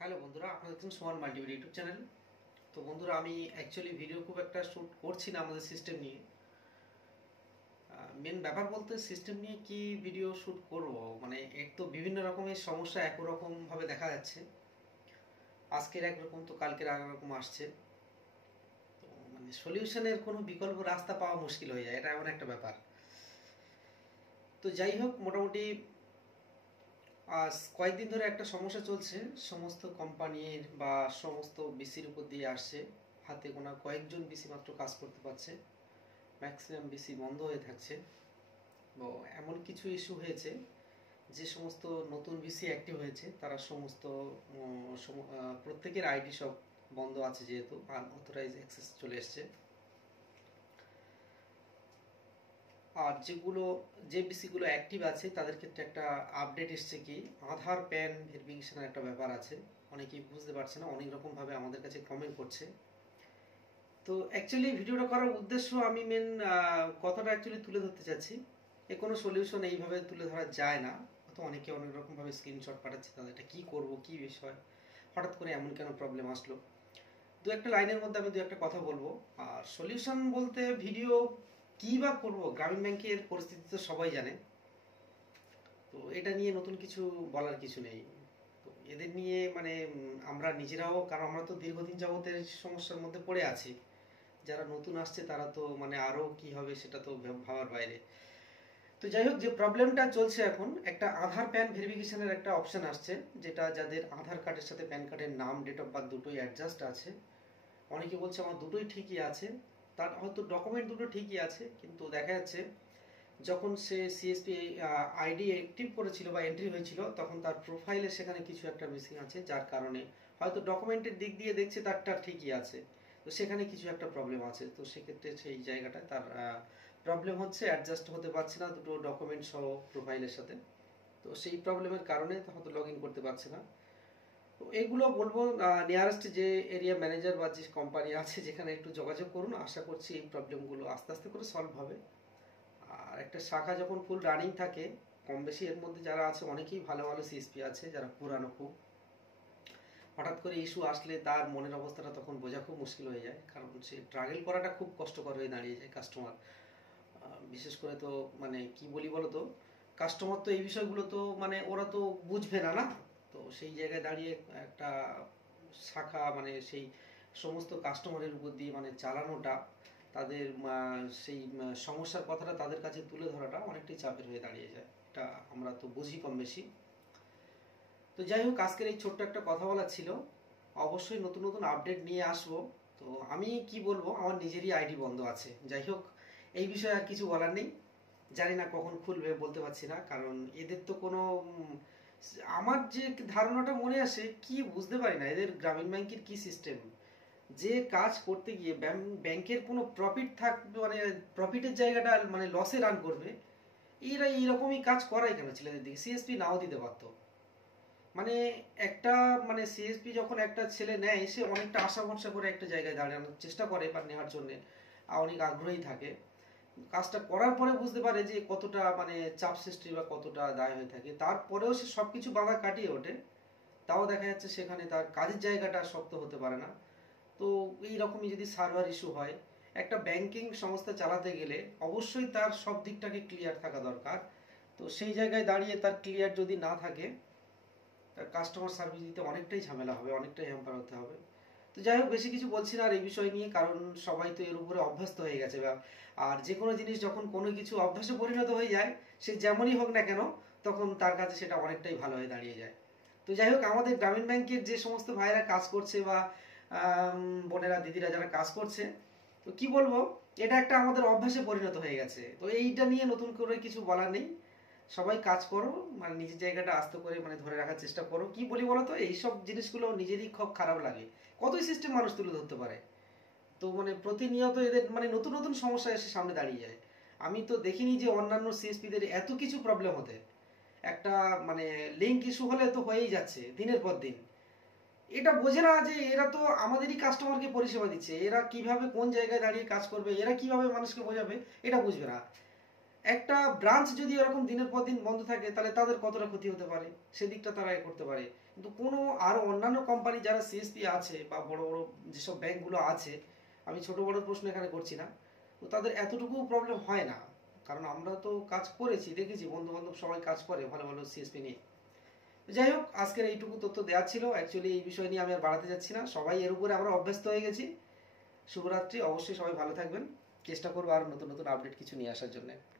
Hello বন্ধুরা, আপনারা দেখছেন সোহান মাল্টিমিডিয়া ইউটিউব চ্যানেল। তো বন্ধুরা, আমি অ্যাকচুয়ালি ভিডিও খুব একটা শ্যুট করছি না আমাদের সিস্টেম নিয়ে। মেন ব্যাপার বলতে সিস্টেম নিয়ে কি ভিডিও শ্যুট করব, মানে এর তো বিভিন্ন রকমের সমস্যা একই রকমভাবে দেখা যাচ্ছে। আজকের একরকম তো কালকের আর রকম আসছে। তো মানে সলিউশনের কোনো বিকল্প রাস্তা পাওয়া মুশকিল হয়ে যায়, এটা এমন একটা ব্যাপার। তো যাই হোক, মোটামুটি আজ কয়েকদিন ধরে একটা সমস্যা চলছে। সমস্ত কোম্পানির বা সমস্ত বিসির উপর দিয়ে আসছে। হাতে গোনা কয়েকজন বিসি মাত্র কাজ করতে পারছে, ম্যাক্সিমাম বিসি বন্ধ হয়ে থাকছে। তো এমন কিছু ইস্যু হয়েছে, যে সমস্ত নতুন বিসি অ্যাক্টিভ হয়েছে তারা সমস্ত প্রত্যেকের আইডি সব বন্ধ আছে, যেহেতু আনঅথরাইজ অ্যাক্সেস চলে এসছে। আর যে বিসিগুলো অ্যাক্টিভ আছে তাদের ক্ষেত্রে একটা আপডেট এসছে, কি আধার প্যান ভেরিফিকেশনের একটা ব্যাপার আছে। অনেকেই বুঝতে পারছে না, অনেক রকমভাবে আমাদের কাছে কমেন্ট করছে। তো অ্যাকচুয়ালি ভিডিওটা করার উদ্দেশ্য, আমি মেন কথাটা অ্যাকচুয়ালি তুলে ধরতে চাচ্ছি। কোনো সলিউশন এইভাবে তুলে ধরা যায় না। তো অনেকে অনেক রকমভাবে স্ক্রিনশট পাঠাচ্ছে, তাদের এটা কী করবো, কী বিষয়, হঠাৎ করে এমন কেন প্রবলেম আসলো। দু একটা লাইনের মধ্যে আমি দু একটা কথা বলবো। আর সলিউশন বলতে ভিডিও কী বা করবো, গ্রামীণ ব্যাংকের পরিস্থিতি তো সবাই জানে। তো এটা নিয়ে নতুন কিছু বলার কিছু নেই। তো এদের নিয়ে মানে আমরা নিজেরাও, কারণ আমরা তো দীর্ঘদিন যাবতের সমস্যার মধ্যে পড়ে আছি। যারা নতুন আসছে তারা তো মানে আরও কি হবে সেটা তো ভাবার বাইরে। তো যাই হোক, যে প্রবলেমটা চলছে এখন, একটা আধার প্যান ভেরিফিকেশনের একটা অপশন আসছে, যেটা যাদের আধার কার্ডের সাথে প্যান কার্ডের নাম, ডেট অফ বার্থ দুটোই অ্যাডজাস্ট আছে। অনেকে বলছে আমার দুটোই ঠিকই আছে, তার হয়তো ডকুমেন্ট দুটো ঠিকই আছে, কিন্তু দেখা যাচ্ছে যখন সে সিএসপি আইডি অ্যাক্টিভ করেছিল বা এন্ট্রি হয়েছিল, তখন তার প্রোফাইলে সেখানে কিছু একটা মিসিং আছে, যার কারণে হয়তো ডকুমেন্টের দিক দিয়ে দেখছে তারটা ঠিকই আছে, তো সেখানে কিছু একটা প্রবলেম আছে। তো সেক্ষেত্রে সেই জায়গাটায় তার প্রবলেম হচ্ছে, অ্যাডজাস্ট হতে পারছে না দুটো ডকুমেন্ট সহ প্রোফাইলের সাথে। তো সেই প্রবলেমের কারণে হয়তো লগ ইন করতে পারছে না। তো এগুলো বলবো, নিয়ারেস্ট যে এরিয়া ম্যানেজার বা যে কোম্পানি আছে যেখানে একটু যোগাযোগ করুন। আশা করছি এই প্রবলেমগুলো আস্তে আস্তে করে সলভ হবে। আর একটা শাখা যখন ফুল রানিং থাকে, কম বেশি এর মধ্যে যারা আছে অনেকেই ভালো ভালো সিএসপি আছে, যারা পুরানো খুব। হঠাৎ করে ইস্যু আসলে তার মনের অবস্থাটা তখন বোঝা খুব মুশকিল হয়ে যায়, কারণ সে ট্রাগল করাটা খুব কষ্টকর হয়ে দাঁড়িয়ে যায় কাস্টমার। বিশেষ করে তো মানে কি বলি বলো তো, কাস্টমার তো এই বিষয়গুলো তো মানে ওরা তো বুঝবে না, না। তো সেই জায়গায় দাঁড়িয়ে একটা শাখা মানে সেই সমস্ত কাস্টমারের উপর দিয়ে মানে চালানোটা, তাদের সেই সমস্যার কথাটা তাদের কাছে তুলে ধরাটা অনেকটাই চাপের হয়ে দাঁড়িয়ে যায়। এটা আমরা তো বুঝি কম বেশি। তো যাই হোক, আজকের এই ছোট্ট একটা কথা বলার ছিল। অবশ্যই নতুন নতুন আপডেট নিয়ে আসবো। তো আমি কি বলবো, আমার নিজেরই আইডি বন্ধ আছে। যাই হোক, এই বিষয়ে আর কিছু বলার নেই। জানি না কখন খুলবে, বলতে পারছি না, কারণ এদের তো কোনো আমার যে ধারণাটা মনে আসে কি বুঝতে পারি না, এদের গ্রামীণ ব্যাংকের কি সিস্টেম, যে কাজ করতে গিয়ে ব্যাংকের কোনো প্রফিট থাকবে, মানে প্রফিটের জায়গাটা মানে লসে রান করবে। এরা এইরকমই কাজ করায় কেন ছেলেদের দিকে, সিএসপি নাও দিতে পারতো। মানে একটা মানে সিএসপি যখন একটা ছেলে নেয়, সে অনেকটা আশা ভরসা করে একটা জায়গায় দাঁড়ানোর চেষ্টা করে বা নেওয়ার জন্য অনেক আগ্রহী থাকে। কাজটা করার পরে বুঝতে পারে যে কতটা মানে চাপ সৃষ্টি বা কতটা দায় হয়ে থাকে, তারপরেও সে সবকিছু বাধা কাটিয়ে ওঠে। তাও দেখা যাচ্ছে সেখানে তার কাজের জায়গাটা শক্ত হতে পারে না। তো এইরকমই যদি সার্ভার ইস্যু হয়, একটা ব্যাংকিং সংস্থা চালাতে গেলে অবশ্যই তার সব দিকটাকে ক্লিয়ার থাকা দরকার। তো সেই জায়গায় দাঁড়িয়ে তার ক্লিয়ার যদি না থাকে, তার কাস্টমার সার্ভিস দিতে অনেকটাই ঝামেলা হবে, অনেকটাই হ্যাম্পার হতে হবে। তো যাই হোক, বেশি কিছু বলছি না আর এই বিষয় নিয়ে, কারণ সবাই তো এর উপরে অভ্যস্ত হয়ে গেছে। আর যে কোনো জিনিস যখন কোনো কিছু অভ্যাসে পরিণত হয়ে যায়, সে যেমনই হোক না কেন, তখন তার কাছে সেটা অনেকটাই ভালো হয়ে দাঁড়িয়ে যায়। তো যাই হোক, আমাদের গ্রামীণ ব্যাংকের যে সমস্ত ভাইরা কাজ করছে বা বোনেরা দিদিরা যারা কাজ করছে, তো কি বলবো, এটা একটা আমাদের অভ্যাসে পরিণত হয়ে গেছে। তো এইটা নিয়ে নতুন করে কিছু বলার নেই। সবাই কাজ করো, মানে নিজের জায়গাটা আস্তে করে মানে ধরে রাখার চেষ্টা করো। কি বলি বলো তো, এইসব জিনিসগুলো নিজেরই খুব খারাপ লাগে। কতই সিস্টেম মানুষ তুলে ধরতে পারে। তো মানে প্রতিনিয়ত এদের মানে নতুন নতুন সমস্যা এসে সামনে দাঁড়িয়ে যায়। আমি তো দেখিনি যে অন্যান্য সিএসপিদের এত কিছু প্রবলেম হতে। একটা মানে লিঙ্ক ইস্যু হলে তো হয়েই যাচ্ছে দিনের পর দিন। এটা বোঝে না যে এরা তো আমাদেরই কাস্টমারকে পরিষেবা দিচ্ছে, এরা কিভাবে কোন জায়গায় দাঁড়িয়ে কাজ করবে, এরা কিভাবে মানুষকে বোঝাবে, এটা বুঝবে না। একটা ব্রাঞ্চ যদি এরকম দিনের পর দিন বন্ধ থাকে তাহলে তাদের কতটা ক্ষতি হতে পারে, সেদিকটা তারা করতে পারে। কিন্তু কোনো আরো অন্যান্য কোম্পানি যারা সিএসপি আছে বা বড় বড় যেসব ব্যাংকগুলো আছে, আমি ছোট বড় প্রশ্ন এখানে করছি না, তো তাদের এতটুকু প্রবলেম হয় না। কারণ আমরা তো কাজ করেছি, দেখেছি বন্ধু বান্ধব সবাই কাজ করে ভালো ভালো সিএসপি নিয়ে। যাই হোক, আজকের এইটুকু তথ্য দেওয়ার ছিল। অ্যাকচুয়ালি এই বিষয় নিয়ে আমি আর বাড়াতে যাচ্ছি না, সবাই এর উপরে আমরা অভ্যস্ত হয়ে গেছি। শুভরাত্রি, অবশ্যই সবাই ভালো থাকবেন। চেষ্টা করবো আর নতুন নতুন আপডেট কিছু নিয়ে আসার জন্য।